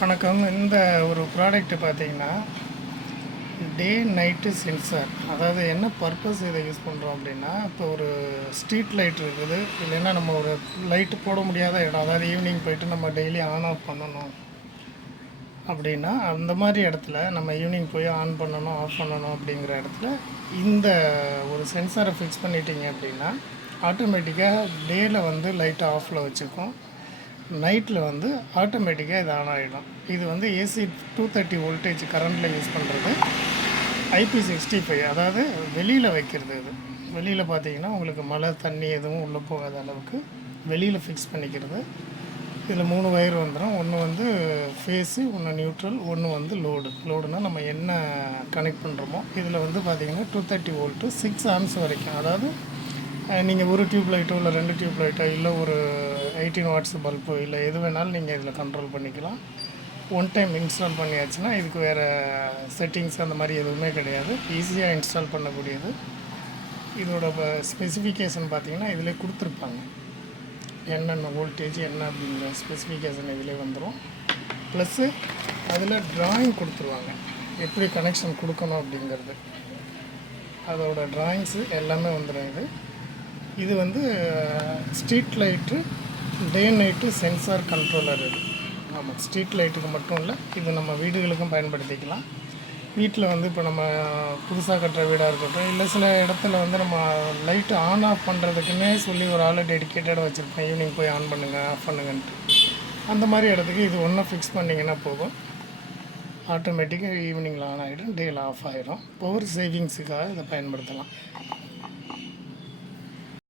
வணக்கம். இந்த ஒரு ப்ராடக்ட்டு பார்த்தீங்கன்னா, டே நைட்டு சென்சார். அதாவது என்ன பர்பஸ் இதை யூஸ் பண்ணுறோம் அப்படின்னா, இப்போ ஒரு ஸ்ட்ரீட் லைட் இருக்குது. இல்லைன்னா நம்ம ஒரு லைட்டு போட முடியாத இடம், அதாவது ஈவினிங் போயிட்டு நம்ம டெய்லி ஆன் ஆஃப் பண்ணணும் அப்படின்னா, அந்த மாதிரி இடத்துல நம்ம ஈவினிங் போய் ஆன் பண்ணணும், ஆஃப் பண்ணணும் அப்படிங்கிற இடத்துல இந்த ஒரு சென்சாரை ஃபிக்ஸ் பண்ணிட்டீங்க அப்படின்னா, ஆட்டோமேட்டிக்காக டேயில் வந்து லைட்டை ஆஃபில் வச்சுக்கும். நைட்டில் வந்து ஆட்டோமேட்டிக்காக இது ஆன் ஆகிடும். இது வந்து ஏசி 230 வோல்டேஜ் கரண்டில் யூஸ் பண்ணுறது. IP65, அதாவது வெளியில் வைக்கிறது. இது வெளியில் பார்த்தீங்கன்னா உங்களுக்கு மழை தண்ணி எதுவும் உள்ளே போகாத அளவுக்கு வெளியில் ஃபிக்ஸ் பண்ணிக்கிறது. இதில் 3 வயர் வந்துடும். ஒன்று வந்து ஃபேஸு, ஒன்று நியூட்ரல், ஒன்று வந்து லோடுனால் நம்ம என்ன கனெக்ட் பண்ணுறோமோ. இதில் வந்து பார்த்திங்கன்னா 230 வோல்ட்டு 6 ஆம்ஸ் வரைக்கும், அதாவது நீங்கள் ஒரு டியூப் லைட்டோ இல்லை 2 டியூப் லைட்டோ இல்லை ஒரு 18 வாட்ஸ் பல்பு இல்லை எது வேணாலும் நீங்கள் இதில் கண்ட்ரோல் பண்ணிக்கலாம். ஒன் டைம் இன்ஸ்டால் பண்ணியாச்சுன்னா இதுக்கு வேறு செட்டிங்ஸ் அந்த மாதிரி எதுவுமே கிடையாது. ஈஸியாக இன்ஸ்டால் பண்ணக்கூடியது. இதோட ஸ்பெசிஃபிகேஷன் பார்த்திங்கன்னா இதிலே கொடுத்துருப்பாங்க. என்னென்ன வோல்டேஜ் என்ன அப்படிங்கிற ஸ்பெசிஃபிகேஷன் இதிலே வந்துடும். ப்ளஸ்ஸு அதில் ட்ராயிங் கொடுத்துருவாங்க, எப்படி கனெக்ஷன் கொடுக்கணும் அப்படிங்கிறது. அதோட ட்ராயிங்ஸு எல்லாமே வந்துடும். இது வந்து street light day night sensor controller. இது ஆமாம், ஸ்ட்ரீட் லைட்டுக்கு மட்டும் இல்லை, இது நம்ம வீடுகளுக்கும் பயன்படுத்திக்கலாம். வீட்டில் வந்து இப்போ நம்ம புதுசாக கட்டுற வீடாக இருக்கட்டும், இல்லை சில இடத்துல வந்து நம்ம லைட்டு ஆன் ஆஃப் பண்ணுறதுக்குன்னே சொல்லி ஒரு ஆளை டெடிக்கேட்டடாக வச்சுருப்பேன், ஈவினிங் போய் ஆன் பண்ணுங்கள் ஆஃப் பண்ணுங்கன்ட்டு. அந்த மாதிரி இடத்துக்கு இது ஒன்றா ஃபிக்ஸ் பண்ணிங்கன்னா போதும், ஆட்டோமேட்டிக்காக ஈவினிங்கில் ஆன் ஆகிடும், டேயில் ஆஃப் ஆகிடும். பவர் சேவிங்ஸுக்காக இதை பயன்படுத்தலாம்.